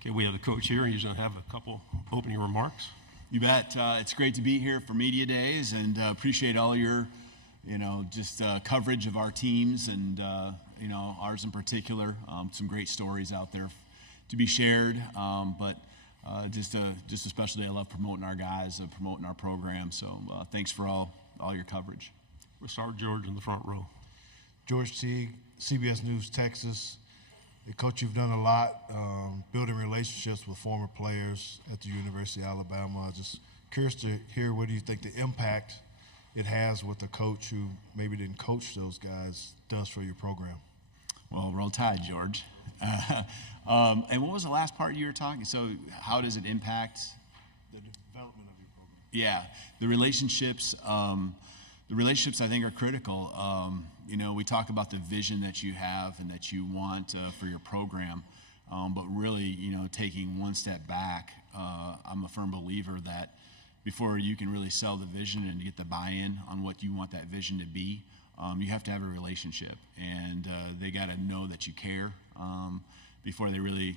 Okay, we have the coach here. He's going to have a couple opening remarks. You bet. It's great to be here for Media Days, and appreciate all your, coverage of our teams and, ours in particular. Some great stories out there to be shared, but just a special day. I love promoting our guys, promoting our program. So thanks for all your coverage. We'll start with George in the front row. George Teague, CBS News, Texas. Coach, you've done a lot building relationships with former players at the University of Alabama. Just curious to hear, what do you think the impact it has with a coach who maybe didn't coach those guys does for your program? Well, roll tide, George. And what was the last part you were talking? So how does it impact? The development of your program. Yeah, the relationships I think are critical. We talk about the vision that you have and that you want for your program, but really, taking one step back, I'm a firm believer that before you can really sell the vision and get the buy-in on what you want that vision to be, you have to have a relationship, and they got to know that you care before they really,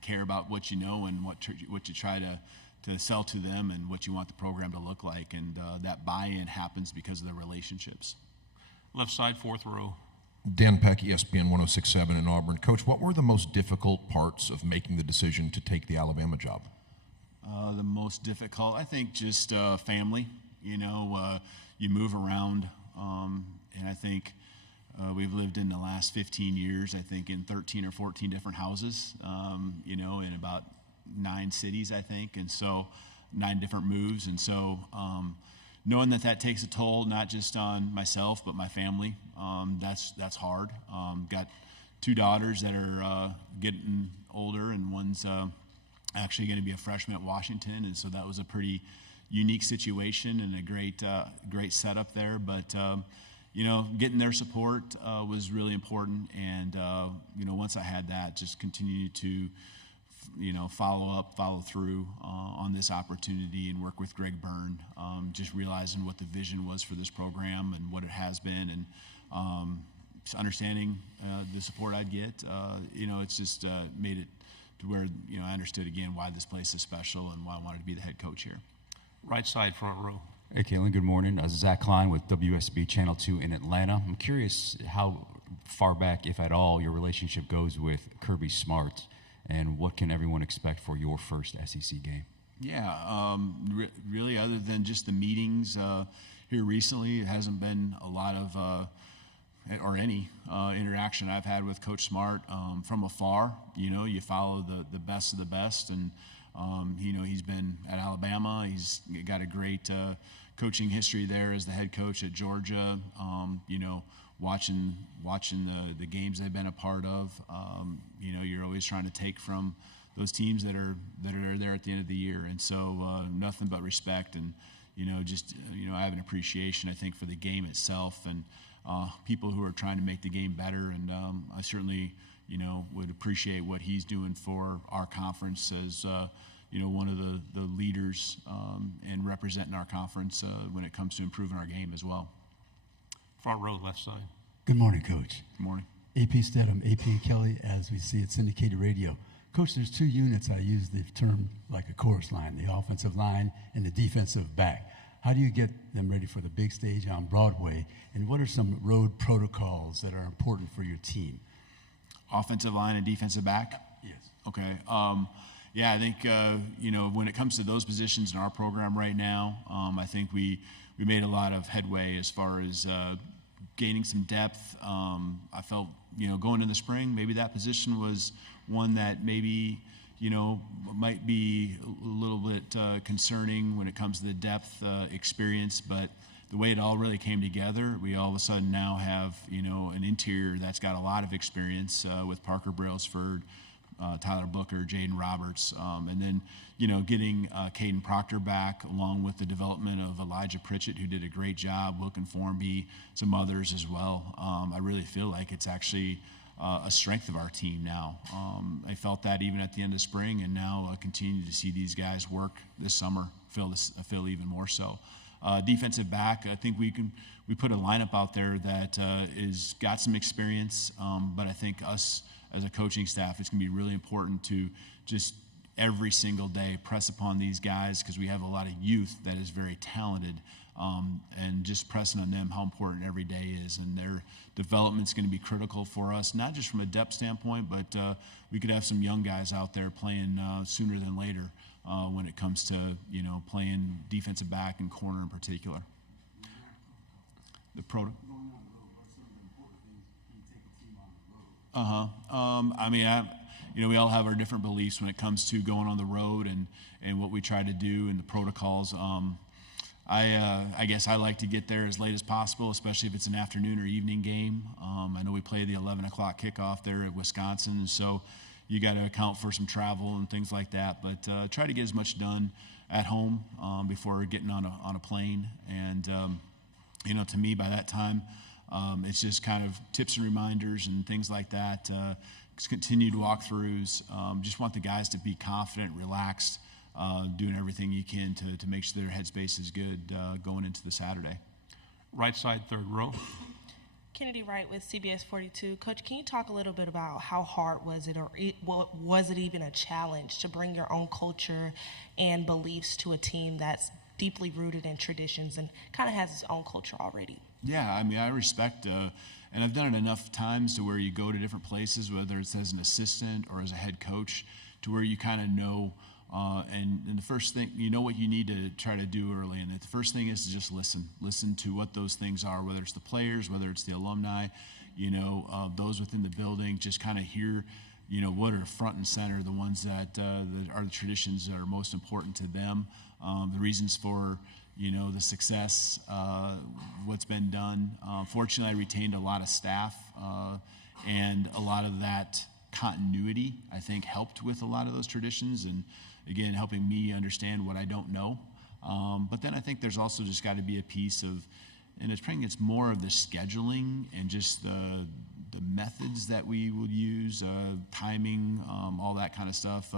care about what you know and what you try to sell to them and what you want the program to look like, and that buy-in happens because of the relationships. Left side, fourth row. Dan Peck, ESPN 106.7 in Auburn. Coach, what were the most difficult parts of making the decision to take the Alabama job? The most difficult, I think, just family. You move around, and I think we've lived in the last 15 years, I think, in 13 or 14 different houses, in about 9 cities, I think, and so 9 different moves. And so knowing that takes a toll, not just on myself, but my family, that's hard. Got 2 daughters that are getting older, and one's actually going to be a freshman at Washington, and so that was a pretty unique situation and a great setup there. But getting their support was really important, and once I had that, just continue to follow through on this opportunity and work with Greg Byrne, just realizing what the vision was for this program and what it has been, and just understanding the support I'd get. It's just made it to where, I understood again why this place is special and why I wanted to be the head coach here. Right side, front row. Hey, Kalen, good morning. Zach Klein with WSB Channel 2 in Atlanta. I'm curious how far back, if at all, your relationship goes with Kirby Smart, and what can everyone expect for your first SEC game? Yeah, really, other than just the meetings here recently, it hasn't been a lot of or any interaction I've had with Coach Smart from afar. You follow the best of the best, and he's been at Alabama. He's got a great coaching history there as the head coach at Georgia. Watching the games they've been a part of. You're always trying to take from those teams that are there at the end of the year, and so nothing but respect, and I have an appreciation, I think, for the game itself and people who are trying to make the game better, and I certainly would appreciate what he's doing for our conference as one of the leaders and representing our conference when it comes to improving our game as well. Front row, left side. Good morning, Coach. Good morning. AP Stedham, AP Kelly, as we see it, syndicated radio. Coach, there's 2 units. I use the term like a chorus line, the offensive line and the defensive back. How do you get them ready for the big stage on Broadway, and what are some road protocols that are important for your team? Offensive line and defensive back? Yes. Okay. I think, when it comes to those positions in our program right now, I think we made a lot of headway as far as gaining some depth. I felt, going into the spring, maybe that position was one that maybe, might be a little bit concerning when it comes to the depth experience, but the way it all really came together, we all of a sudden now have, an interior that's got a lot of experience with Parker Brailsford, Tyler Booker, Jaden Roberts, and then, getting Kadyn Proctor back, along with the development of Elijah Pritchett, who did a great job, Will Conformby, some others as well. I really feel like it's actually a strength of our team now. I felt that even at the end of spring, and now continue to see these guys work this summer, feel even more so. Defensive back, I think we put a lineup out there that is got some experience, but I think us as a coaching staff, it's going to be really important to just every single day press upon these guys, because we have a lot of youth that is very talented, and just pressing on them how important every day is, and their development's going to be critical for us, not just from a depth standpoint, but we could have some young guys out there playing sooner than later when it comes to playing defensive back and corner in particular. The pro. I mean, we all have our different beliefs when it comes to going on the road and what we try to do and the protocols. I guess I like to get there as late as possible, especially if it's an afternoon or evening game. I know we play the 11 o'clock kickoff there at Wisconsin, and so you got to account for some travel and things like that. But try to get as much done at home before getting on a plane. And to me, by that time, it's just kind of tips and reminders and things like that. Continued walkthroughs. Just want the guys to be confident, relaxed, doing everything you can to make sure their headspace is good going into the Saturday. Right side, third row. Kennedy Wright with CBS 42. Coach, can you talk a little bit about how hard was it, or was it even a challenge to bring your own culture and beliefs to a team that's deeply rooted in traditions and kind of has its own culture already? Yeah, I mean, I respect, and I've done it enough times to where you go to different places, whether it's as an assistant or as a head coach, to where you kind of know, and the first thing, you know what you need to try to do early, and the first thing is to just listen to what those things are, whether it's the players, whether it's the alumni, those within the building, just kind of hear, what are front and center, the ones that are the traditions that are most important to them, the reasons for, the success, what's been done. Fortunately, I retained a lot of staff, and a lot of that continuity, I think, helped with a lot of those traditions, and again, helping me understand what I don't know. But then I think there's also just got to be a piece of, and it's more of the scheduling and just the methods that we will use, timing, all that kind of stuff.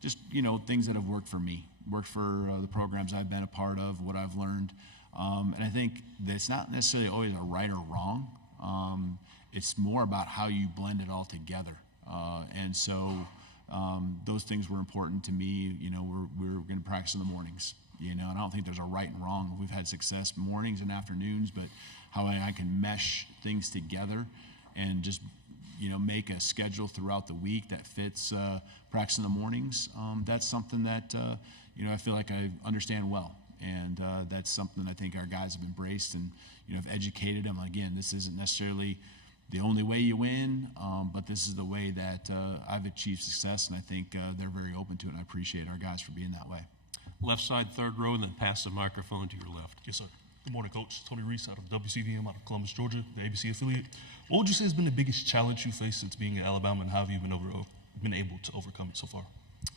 Just things that have worked for me, worked for the programs I've been a part of, what I've learned, and I think that it's not necessarily always a right or wrong. It's more about how you blend it all together, and so those things were important to me. We're going to practice in the mornings. And I don't think there's a right and wrong. We've had success mornings and afternoons, but how I can mesh things together and just make a schedule throughout the week that fits practice in the mornings, that's something that I feel like I understand well, and that's something I think our guys have embraced and have educated them. Again, this isn't necessarily the only way you win, but this is the way that I've achieved success, and I think they're very open to it, and I appreciate our guys for being that way. Left side, third row, and then pass the microphone to your left. Yes, sir. Good morning, Coach. Tony Reese out of WCVM out of Columbus, Georgia, the ABC affiliate. What would you say has been the biggest challenge you faced since being in Alabama, and how have you been able to overcome it so far?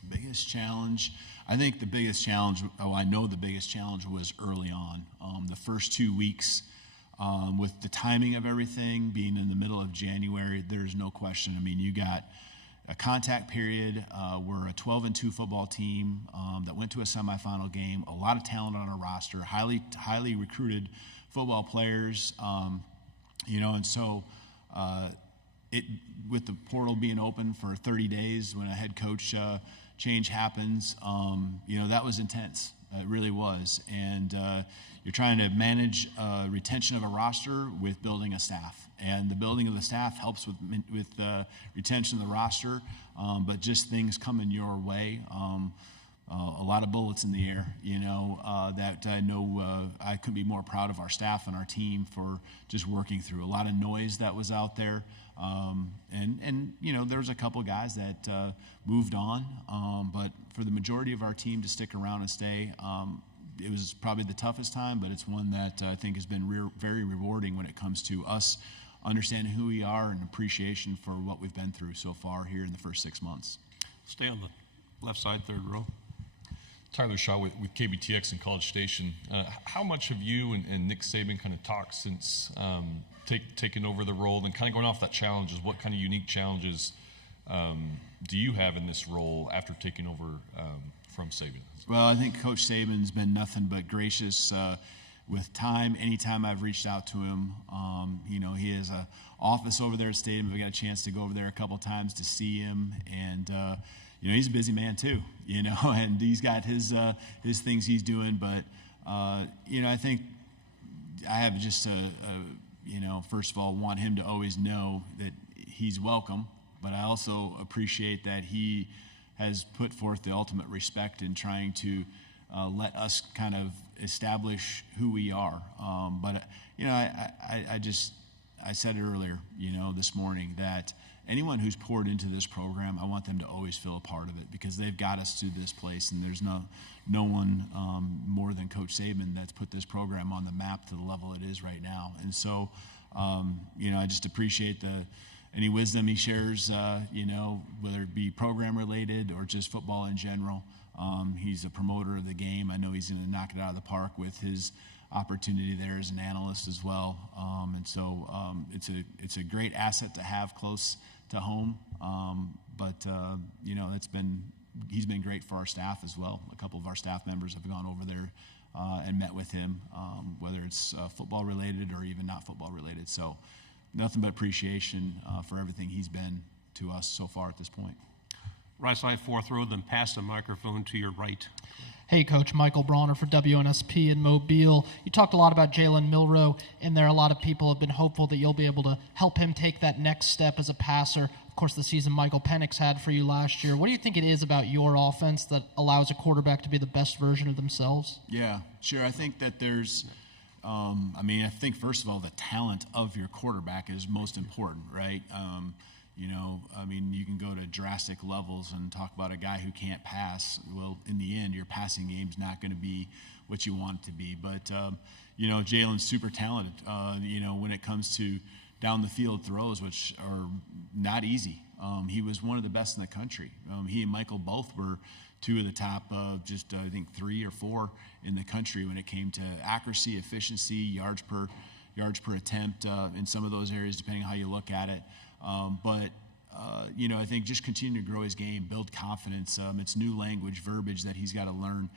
Biggest challenge, I think the biggest challenge, I know the biggest challenge was early on. The first 2 weeks, with the timing of everything being in the middle of January, there's no question. I mean, you got a contact period. We're a 12-2 football team that went to a semifinal game. A lot of talent on our roster, highly recruited football players, and so with the portal being open for 30 days when a head coach change happens, that was intense. It really was, and you're trying to manage retention of a roster with building a staff, and the building of the staff helps with retention of the roster, but just things coming your way, a lot of bullets in the air, that I know I couldn't be more proud of our staff and our team for just working through. A lot of noise that was out there, and there's a couple guys that moved on, but for the majority of our team to stick around and stay, it was probably the toughest time, but it's one that I think has been very rewarding when it comes to us understanding who we are and appreciation for what we've been through so far here in the first 6 months. Stay on the left side, third row. Tyler Shaw with KBTX in College Station. How much have you and Nick Saban kind of talked since taking over the role, and kind of going off that challenges? What kind of unique challenges do you have in this role after taking over from Saban? Well, I think Coach Saban's been nothing but gracious. with time, anytime I've reached out to him, he has a office over there at Stadium. We got a chance to go over there a couple times to see him, and he's a busy man too, and he's got his things he's doing. But I think I have just first of all, want him to always know that he's welcome. But I also appreciate that he has put forth the ultimate respect in trying to let us kind of establish who we are. I said it earlier, this morning, that anyone who's poured into this program, I want them to always feel a part of it, because they've got us to this place, and there's no one more than Coach Saban that's put this program on the map to the level it is right now. And so, I just appreciate any wisdom he shares, whether it be program related or just football in general. He's a promoter of the game. I know he's going to knock it out of the park with his opportunity there as an analyst as well. It's a great asset to have close to home. He's been great for our staff as well. A couple of our staff members have gone over there and met with him, whether it's football related or even not football related. So nothing but appreciation for everything he's been to us so far at this point. Right side, fourth row, then pass the microphone to your right. Hey, Coach. Michael Bronner for WNSP in Mobile. You talked a lot about Jalen Milroe in there. A lot of people have been hopeful that you'll be able to help him take that next step as a passer. Of course, the season Michael Penix had for you last year. What do you think it is about your offense that allows a quarterback to be the best version of themselves? Yeah, sure. I think that there's I think, first of all, the talent of your quarterback is most important, right? You can go to drastic levels and talk about a guy who can't pass. Well, in the end, your passing game's not going to be what you want it to be. But, Jalen's super talented, when it comes to down the field throws, which are not easy. He was one of the best in the country. He and Michael both were two of the top, I think 3 or 4 in the country when it came to accuracy, efficiency, yards per attempt in some of those areas, depending on how you look at it. I think just continue to grow his game, build confidence. It's new language, verbiage that he's got to learn,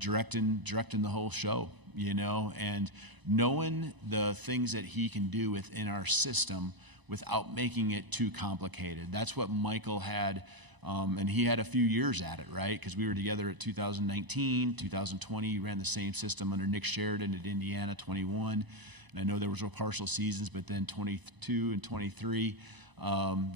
directing the whole show, and knowing the things that he can do within our system without making it too complicated. That's what Michael had. And he had a few years at it, right? Because we were together at 2019, 2020. He ran the same system under Nick Sheridan at Indiana, 21. And I know there was partial seasons, but then 22 and 23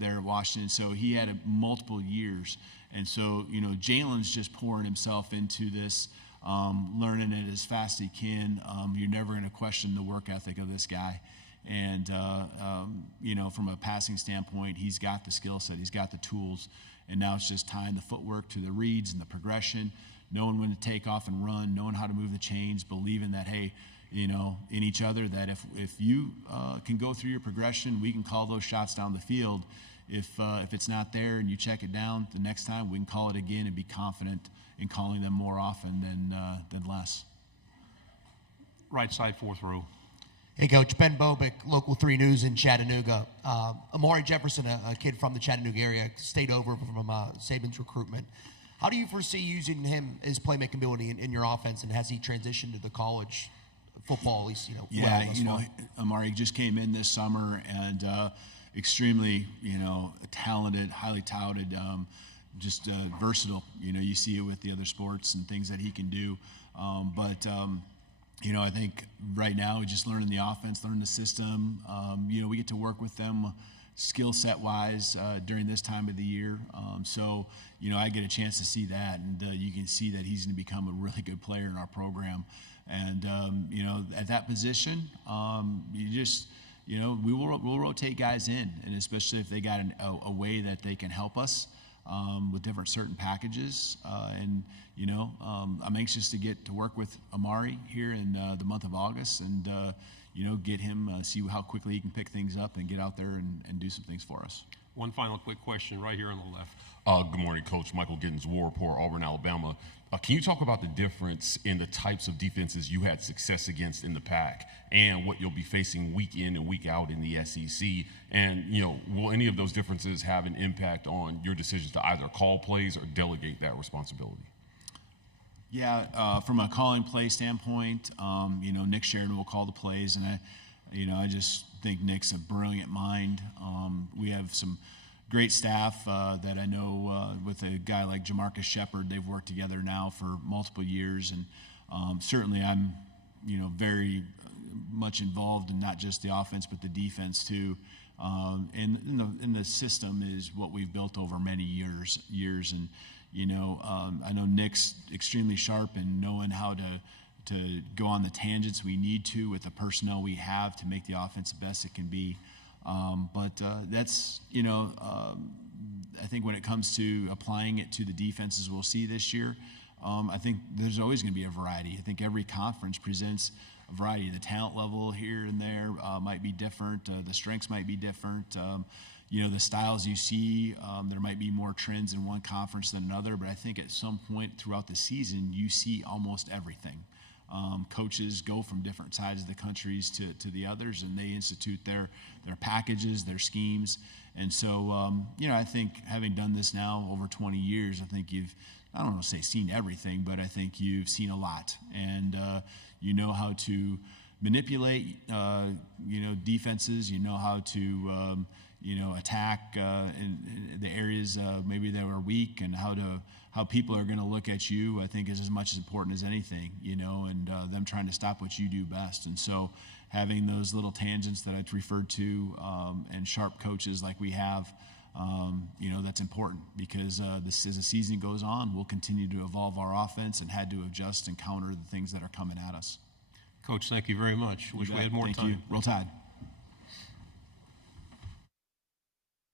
there at Washington. So he had multiple years. And so, Jalen's just pouring himself into this, learning it as fast as he can. You're never going to question the work ethic of this guy. And, from a passing standpoint, he's got the skill set, he's got the tools. And now it's just tying the footwork to the reads and the progression, knowing when to take off and run, knowing how to move the chains, believing that, hey, in each other, that if you can go through your progression, we can call those shots down the field. If it's not there and you check it down, the next time we can call it again and be confident in calling them more often than less. Right side, fourth row. Hey, Coach. Ben Bobick, Local 3 News in Chattanooga. Amari Jefferson, a kid from the Chattanooga area, stayed over from Saban's recruitment. How do you foresee using him, his playmaking ability in your offense, and has he transitioned to the college football, at least, Amari just came in this summer and extremely, talented, highly touted, just versatile. You see it with the other sports and things that he can do. I think right now we're just learning the offense, learning the system. We get to work with them skill set wise during this time of the year. I get a chance to see that, and you can see that he's going to become a really good player in our program. And, at that position, we'll rotate guys in, and especially if they got a way that they can help us with different certain packages. I'm anxious to get to work with Amari here in the month of August and, get him, see how quickly he can pick things up and get out there and do some things for us. One final quick question right here on the left. Good morning, Coach. Michael Giddens, War Report, Auburn, Alabama. Can you talk about the difference in the types of defenses you had success against in the PAC and what you'll be facing week in and week out in the SEC? And, will any of those differences have an impact on your decisions to either call plays or delegate that responsibility? Yeah, from a calling play standpoint, Nick Sheridan will call the plays, and I just think Nick's a brilliant mind. We have some great staff that I know with a guy like Jamarcus Shepard. They've worked together now for multiple years, and certainly I'm, very much involved in not just the offense but the defense too. And the system is what we've built over many years, and I know Nick's extremely sharp in knowing how to go on the tangents we need to with the personnel we have to make the offense the best it can be. But that's, I think when it comes to applying it to the defenses we'll see this year, I think there's always going to be a variety. I think every conference presents a variety. The talent level here and there might be different. The strengths might be different. The styles you see, there might be more trends in one conference than another, but I think at some point throughout the season, you see almost everything. Coaches go from different sides of the countries to the others, and they institute their packages, their schemes. And so, I think having done this now over 20 years, I think I don't want to say seen everything, but I think you've seen a lot. And you know how to manipulate, defenses. You know how to, attack in the areas maybe that are weak, and how people are going to look at you, I think, is as much as important as anything, and them trying to stop what you do best. And so having those little tangents that I referred to and sharp coaches like we have, that's important, because as the season goes on, we'll continue to evolve our offense and had to adjust and counter the things that are coming at us. Coach, thank you very much. Wish we had more Thank time. you. Roll Tide.